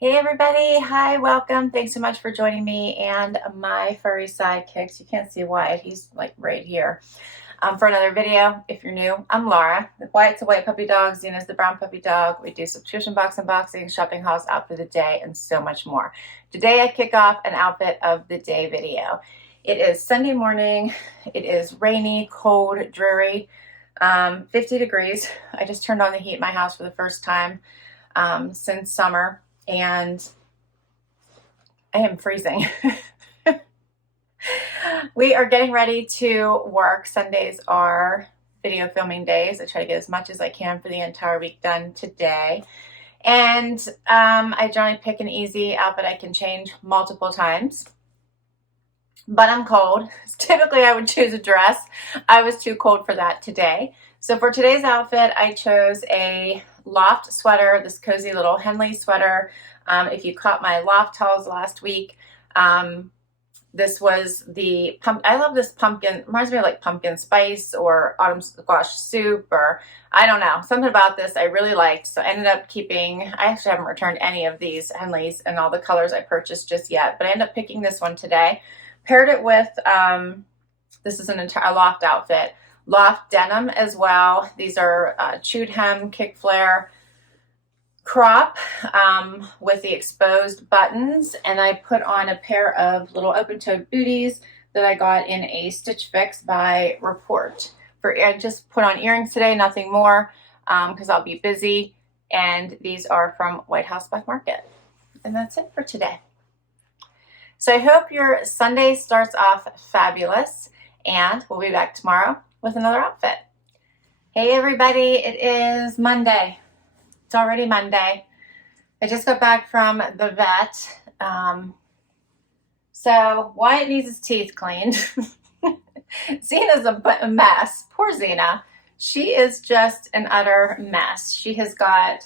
Hey everybody, hi, welcome. Thanks so much for joining me and my furry sidekicks. You can't see Wyatt, he's like right here. For another video. If you're new, I'm Laura. Wyatt's a white puppy dog, Zena's the brown puppy dog. We do subscription box unboxing, shopping hauls, outfit of the day, and so much more. Today I kick off an outfit of the day video. It is Sunday morning. It is rainy, cold, dreary, 50 degrees. I just turned on the heat in my house for the first time since summer. And I am freezing. We are getting ready to work. Sundays are video filming days. I try to get as much as I can for the entire week done today. And I generally pick an easy outfit I can change multiple times. But I'm cold. Typically I would choose a dress. I was too cold for that today. So for today's outfit, I chose a loft sweater, this cozy little Henley sweater. If you caught my loft hauls last week, this was the I love this pumpkin. Reminds me of like pumpkin spice or autumn squash soup, or I don't know, something about this I really liked. So I ended up keeping, I actually haven't returned any of these Henleys and all the colors I purchased just yet, but I ended up picking this one today. Paired it with, this is an entire loft outfit. Loft denim as well. These are chewed hem, kick flare, crop with the exposed buttons. And I put on a pair of little open-toed booties that I got in a Stitch Fix by Report. I just put on earrings today, nothing more, because I'll be busy. And these are from White House Black Market. And that's it for today. So I hope your Sunday starts off fabulous, and we'll be back tomorrow with another outfit. Hey everybody, it is Monday. It's already Monday. I just got back from the vet. So Wyatt needs his teeth cleaned. Zena's a mess. Poor Zena. She is just an utter mess. She has got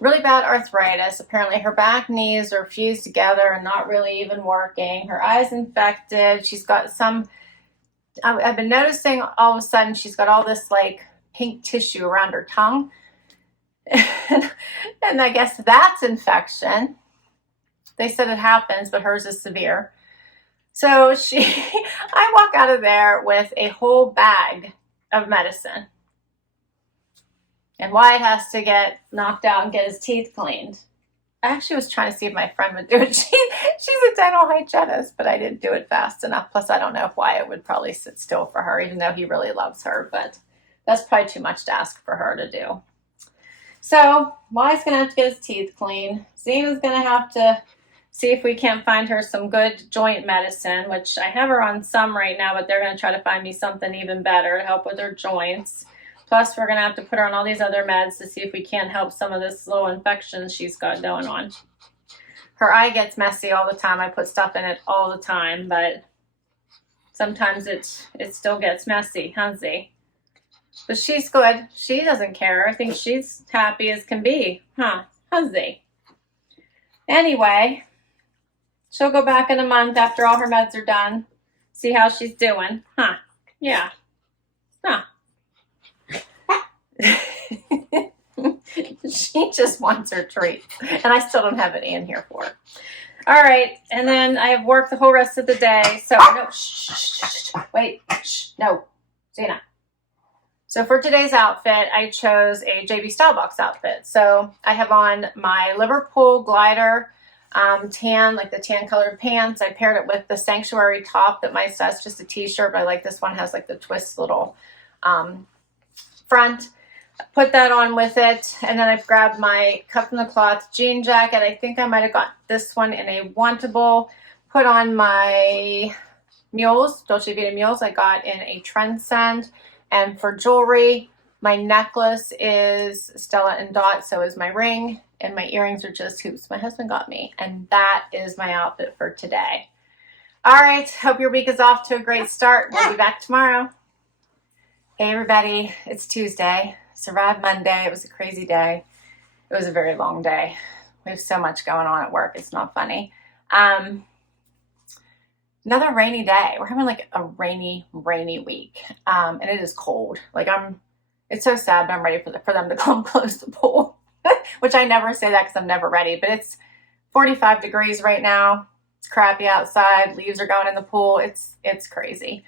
really bad arthritis. Apparently her back knees are fused together and not really even working. Her eye's infected. She's got some, I've been noticing all of a sudden she's got all this like pink tissue around her tongue. And I guess that's infection. They said it happens, but hers is severe. So I walk out of there with a whole bag of medicine. And Wyatt has to get knocked out and get his teeth cleaned. I actually was trying to see if my friend would do it. She's a dental hygienist, but I didn't do it fast enough. Plus, I don't know if Wyatt would probably sit still for her, even though he really loves her. But that's probably too much to ask for her to do. So Wyatt's going to have to get his teeth cleaned. Zena's going to have to see if we can't find her some good joint medicine, which I have her on some right now, but they're going to try to find me something even better to help with her joints. Plus, we're going to have to put her on all these other meds to see if we can't help some of this little infection she's got going on. Her eye gets messy all the time. I put stuff in it all the time, but sometimes it still gets messy, huh, Z? But she's good. She doesn't care. I think she's happy as can be, huh, Z? Anyway, she'll go back in a month after all her meds are done, see how she's doing, huh? Yeah, huh? She just wants her treat, and I still don't have any in here for her. All right, and then I have worked the whole rest of the day. So no, wait, no, Zena. So for today's outfit, I chose a JB Stylebox outfit. So I have on my Liverpool glider tan, like the tan colored pants. I paired it with the Sanctuary top that my size, just a t-shirt, but I like this one, has like the twist little front. Put that on with it, and then I've grabbed my cut from the cloth jean jacket. I think I might have got this one in a Wantable. Put on my mules, Dolce Vita mules, I got in a Trendsend. And for jewelry, my necklace is Stella Dot, so is my ring, and my earrings are just hoops my husband got me. And that is my outfit for today. All right, hope your week is off to a great start. We'll be back tomorrow. Hey everybody, it's Tuesday. Survived Monday. It was a crazy day. It was a very long day. We have so much going on at work. It's not funny. Another rainy day. We're having like a rainy week. And it is cold. Like it's so sad, but I'm ready for them to come close the pool. Which I never say that because I'm never ready, but it's 45 degrees right now. It's crappy outside. Leaves are going in the pool. It's crazy.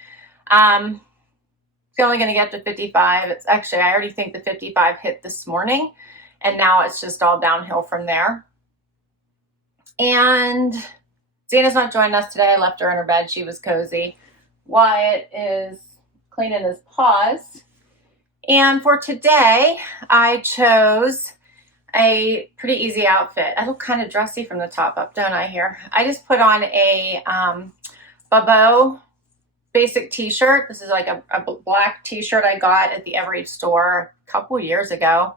It's only going to get to 55. It's actually, I already think the 55 hit this morning, and now it's just all downhill from there. And Zena's not joining us today. I left her in her bed. She was cozy. Wyatt is cleaning his paws. And for today, I chose a pretty easy outfit. I look kind of dressy from the top up, don't I here? I just put on a Bobeau basic t-shirt. This is like a black t-shirt I got at the Evereve store a couple years ago.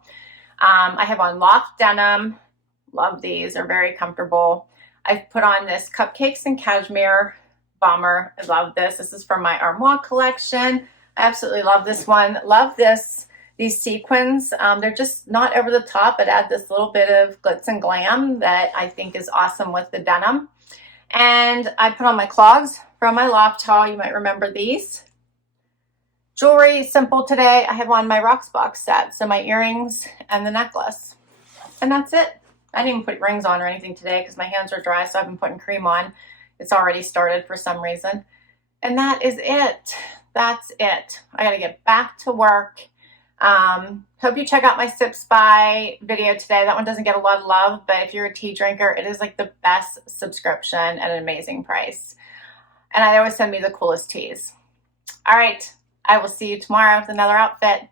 I have on loft denim. Love these. They're very comfortable. I've put on this Cupcakes and Cashmere bomber. I love this. This is from my Armoire collection. I absolutely love this one. Love these sequins. They're just not over the top, but add this little bit of glitz and glam that I think is awesome with the denim. And I put on my clogs from my loft haul. You might remember these. Jewelry, simple today. I have on my Rocksbox set, so my earrings and the necklace. And that's it. I didn't even put rings on or anything today because my hands are dry, so I've been putting cream on. It's already started for some reason. And that is it. That's it. I got to get back to work. Hope you check out my Sips by video today. That one doesn't get a lot of love, but if you're a tea drinker, it is like the best subscription at an amazing price. And I always send me the coolest teas. All right. I will see you tomorrow with another outfit.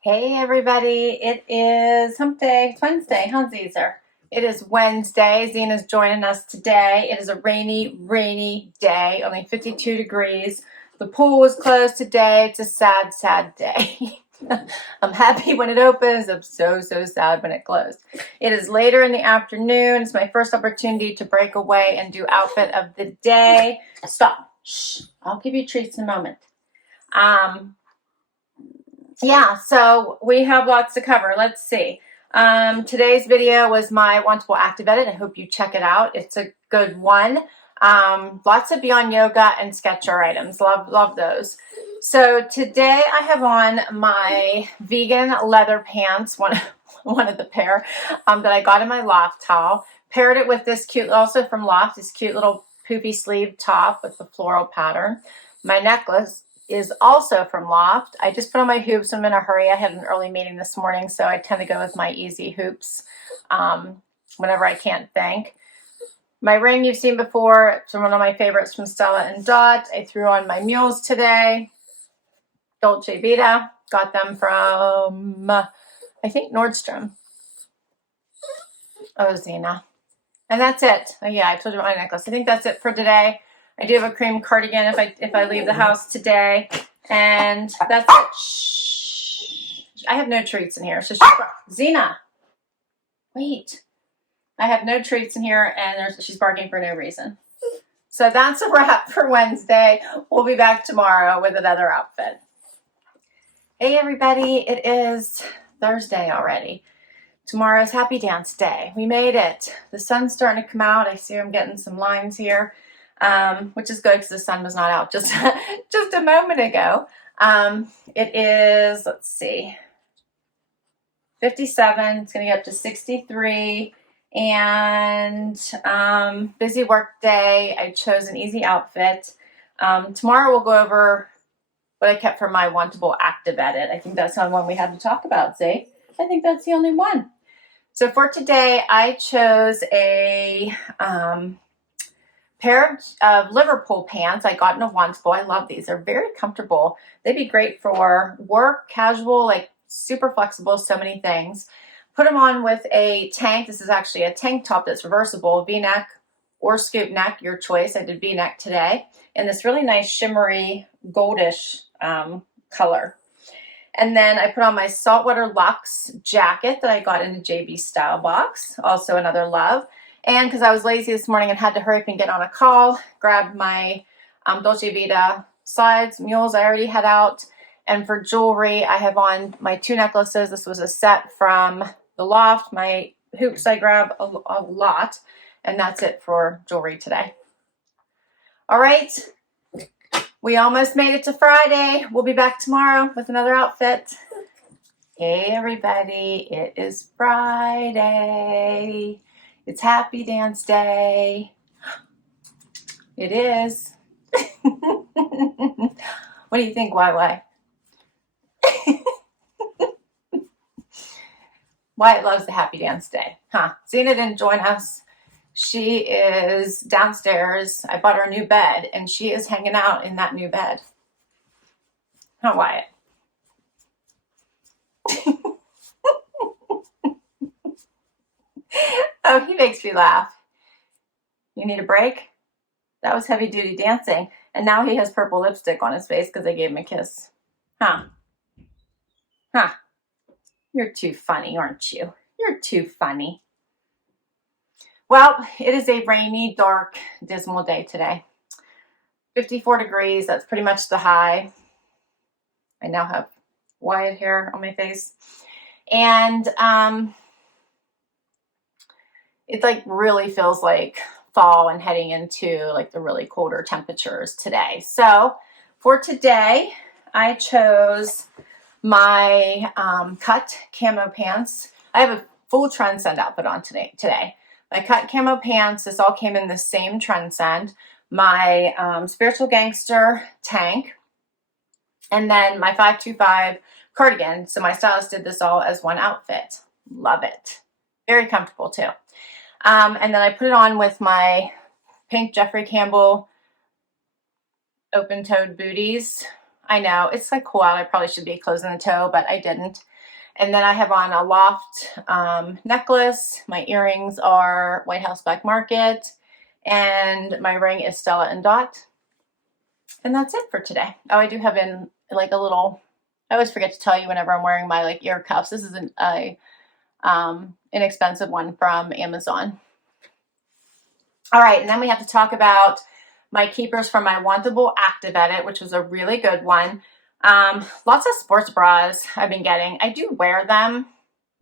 Hey everybody, it is hump day. It's Wednesday, huh, Caesar? It is Wednesday. Zena's joining us today. It is a rainy day, only 52 degrees. The pool was closed today. It's a sad, sad day. I'm happy when it opens. I'm so sad when it closed. It is later in the afternoon. It's my first opportunity to break away and do outfit of the day. Stop. Shh. I'll give you treats in a moment. Yeah, so we have lots to cover. Let's see. Today's video was my Wantable active edit. I hope you check it out. It's a good one. Lots of Beyond Yoga and Skechers items. Love those. So today I have on my vegan leather pants, one of the pair that I got in my loft haul. Paired it with this cute, also from Loft, this cute little poofy sleeve top with the floral pattern. My necklace is also from Loft. I just put on my hoops. I'm in a hurry. I had an early meeting this morning, so I tend to go with my easy hoops whenever I can't think. My ring you've seen before. It's one of my favorites from Stella Dot. I threw on my mules today. Dolce Vita. Got them from, I think, Nordstrom. Oh, Zena. And that's it. Oh, yeah, I told you about my necklace. I think that's it for today. I do have a cream cardigan if I leave the house today. And that's it. Shh. I have no treats in here. So Zena, wait. I have no treats in here, and she's barking for no reason. So that's a wrap for Wednesday. We'll be back tomorrow with another outfit. Hey, everybody. It is Thursday already. Tomorrow's Happy Dance Day. We made it. The sun's starting to come out. I see I'm getting some lines here, which is good because the sun was not out just a moment ago. It is, let's see, 57. It's going to get up to 63. And busy work day. I chose an easy outfit. Tomorrow we'll go over what I kept for my Wantable active edit. I think that's the only one we had to talk about, see? I think that's the only one. So for today, I chose a pair of Liverpool pants I got in a Wantable. I love these. They're very comfortable. They'd be great for work, casual, like super flexible, so many things. Put them on with a tank. This is actually a tank top that's reversible, V-neck or scoop neck, your choice. I did V-neck today in this really nice shimmery goldish color. And then I put on my Saltwater Luxe jacket that I got in a JB Stylebox, also another love. And because I was lazy this morning and had to hurry up and get on a call, grabbed my Dolce Vita slides, mules I already had out. And for jewelry, I have on my two necklaces. This was a set from the Loft. My hoops I grab a lot. And that's it for jewelry today. All right. We almost made it to Friday. We'll be back tomorrow with another outfit. Hey, everybody. It is Friday. It's Happy Dance Day. It is. What do you think, YY? Wyatt loves the Happy Dance Day, huh? Zena didn't join us. She is downstairs. I bought her a new bed, and she is hanging out in that new bed. Huh, Wyatt? Oh, he makes me laugh. You need a break? That was heavy-duty dancing. And now he has purple lipstick on his face because I gave him a kiss. Huh? Huh? You're too funny, aren't you? You're too funny. Well, it is a rainy, dark, dismal day today. 54 degrees. That's pretty much the high. I now have Wyatt hair on my face. And it like really feels like fall and heading into like the really colder temperatures today. So for today, I chose my cut camo pants. I have a full Trendsend outfit on today. My cut camo pants, this all came in the same Trendsend. My Spiritual Gangster tank, and then my 525 cardigan. So my stylist did this all as one outfit. Love it. Very comfortable too. And then I put it on with my pink Jeffrey Campbell open-toed booties. I know, it's like cool out. I probably should be closing the toe, but I didn't. And then I have on a loft necklace. My earrings are White House Black Market. And my ring is Stella Dot. And that's it for today. Oh, I do have in like a little, I always forget to tell you whenever I'm wearing my like ear cuffs. This is an inexpensive one from Amazon. All right, and then we have to talk about my keepers from my Wantable Active Edit, which was a really good one. Lots of sports bras I've been getting. I do wear them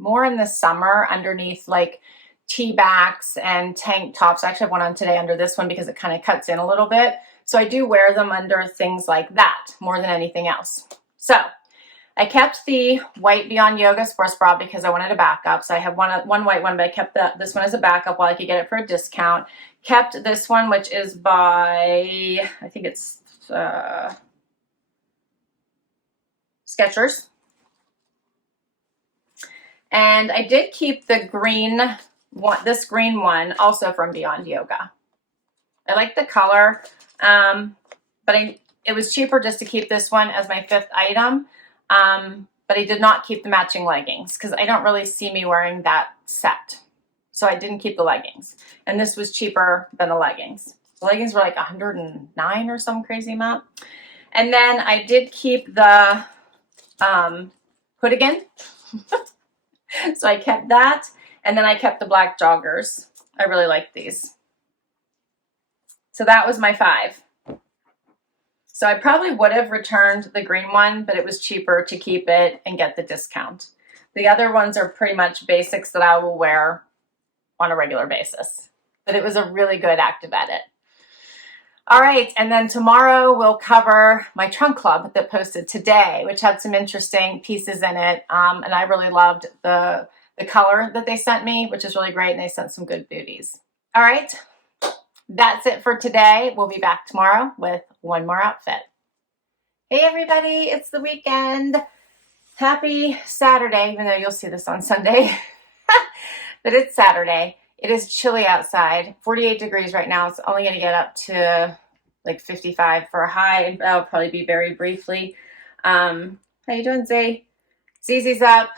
more in the summer underneath like T-backs and tank tops. I actually have one on today under this one because it kind of cuts in a little bit. So I do wear them under things like that more than anything else. So I kept the white Beyond Yoga sports bra because I wanted a backup. So I have one white one, but I kept this one as a backup while I could get it for a discount. Kept this one, which is by, I think it's Skechers. And I did keep the green one, this green one, also from Beyond Yoga. I like the color, but it was cheaper just to keep this one as my 5th item. But I did not keep the matching leggings because I don't really see me wearing that set. So I didn't keep the leggings. And this was cheaper than the leggings. The leggings were like 109 or some crazy amount. And then I did keep the hoodigan. So I kept that. And then I kept the black joggers. I really like these. So that was my 5. So I probably would have returned the green one, but it was cheaper to keep it and get the discount. The other ones are pretty much basics that I will wear on a regular basis. But it was a really good active edit. All right, and then tomorrow we'll cover my trunk club that posted today, which had some interesting pieces in it. And I really loved the color that they sent me, which is really great, and they sent some good booties. All right. That's it for today. We'll be back tomorrow with one more outfit. Hey everybody, it's the weekend. Happy Saturday, even though you'll see this on Sunday. But it's Saturday. It is chilly outside. 48 degrees right now. It's only going to get up to like 55 for a high. That'll probably be very briefly. How you doing, Zay? Zizi's up.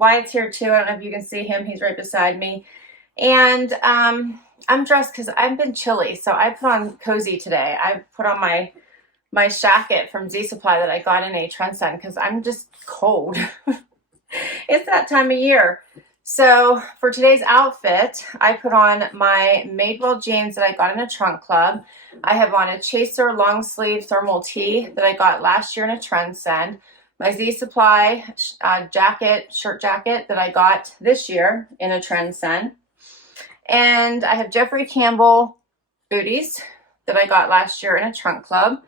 Wyatt's here too. I don't know if you can see him. He's right beside me. And I'm dressed because I've been chilly, so I put on cozy today. I put on my shacket from Z Supply that I got in a Trendsend because I'm just cold. It's that time of year. So for today's outfit, I put on my Madewell jeans that I got in a trunk club. I have on a Chaser long sleeve thermal tee that I got last year in a Trendsend. My Z Supply shirt jacket that I got this year in a Trendsend. And I have Jeffrey Campbell booties that I got last year in a trunk club.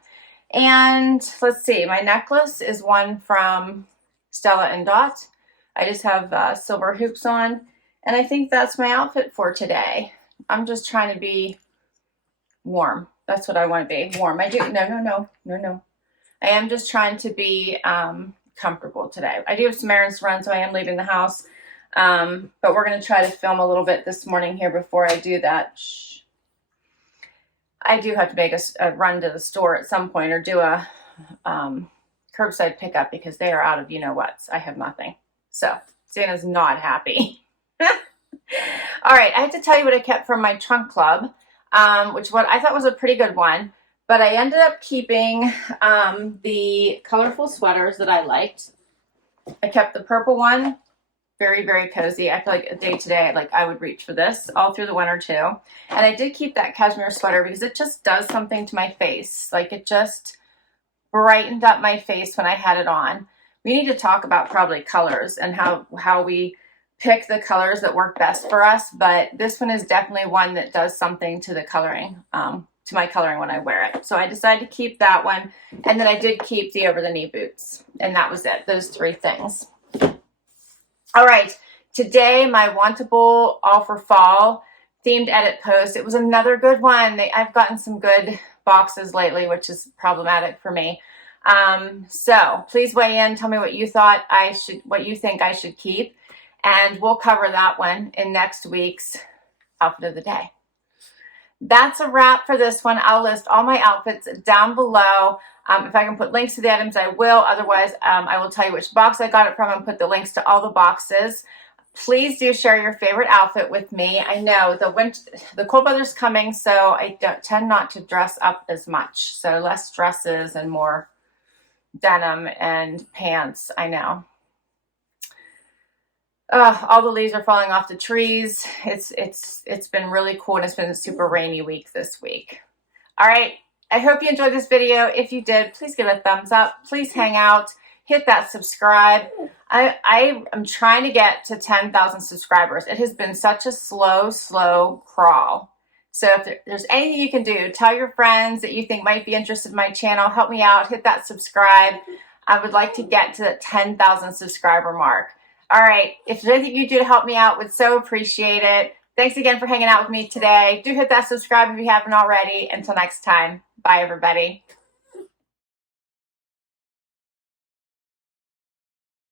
And let's see, my necklace is one from Stella Dot. I just have silver hoops on. And I think that's my outfit for today. I'm just trying to be warm. That's what I want to be, warm. I do, no. I am just trying to be comfortable today. I do have some errands to run, so I am leaving the house. But we're going to try to film a little bit this morning here before I do that. Shh. I do have to make a run to the store at some point or do a curbside pickup because they are out of you-know-whats. I have nothing. So Santa's not happy. All right, I have to tell you what I kept from my trunk club, which what I thought was a pretty good one. But I ended up keeping the colorful sweaters that I liked. I kept the purple one, very, very cozy. I feel like a day today, like I would reach for this all through the winter too. And I did keep that cashmere sweater because it just does something to my face. Like it just brightened up my face when I had it on. We need to talk about probably colors and how we pick the colors that work best for us. But this one is definitely one that does something to the coloring, to my coloring when I wear it. So I decided to keep that one. And then I did keep the over-the-knee boots. And that was it, those three things. All right, today my Wantable All for Fall themed edit post. It was another good one. I've gotten some good boxes lately, which is problematic for me. So please weigh in. Tell me what you thought what you think I should keep. And we'll cover that one in next week's outfit of the day. That's a wrap for this one. I'll list all my outfits down below. If I can put links to the items, I will. Otherwise, I will tell you which box I got it from and put the links to all the boxes. Please do share your favorite outfit with me. I know the cold weather's coming, so I tend not to dress up as much. So less dresses and more denim and pants, I know. All the leaves are falling off the trees. It's been really cool, and it's been a super rainy week this week. All right, I hope you enjoyed this video. If you did, please give it a thumbs up. Please hang out, hit that subscribe. I am trying to get to 10,000 subscribers. It has been such a slow crawl. So if there's anything you can do, tell your friends that you think might be interested in my channel. Help me out, hit that subscribe. I would like to get to the 10,000 subscriber mark. All right, if there's anything you do to help me out, would so appreciate it. Thanks again for hanging out with me today. Do hit that subscribe if you haven't already. Until next time, bye everybody.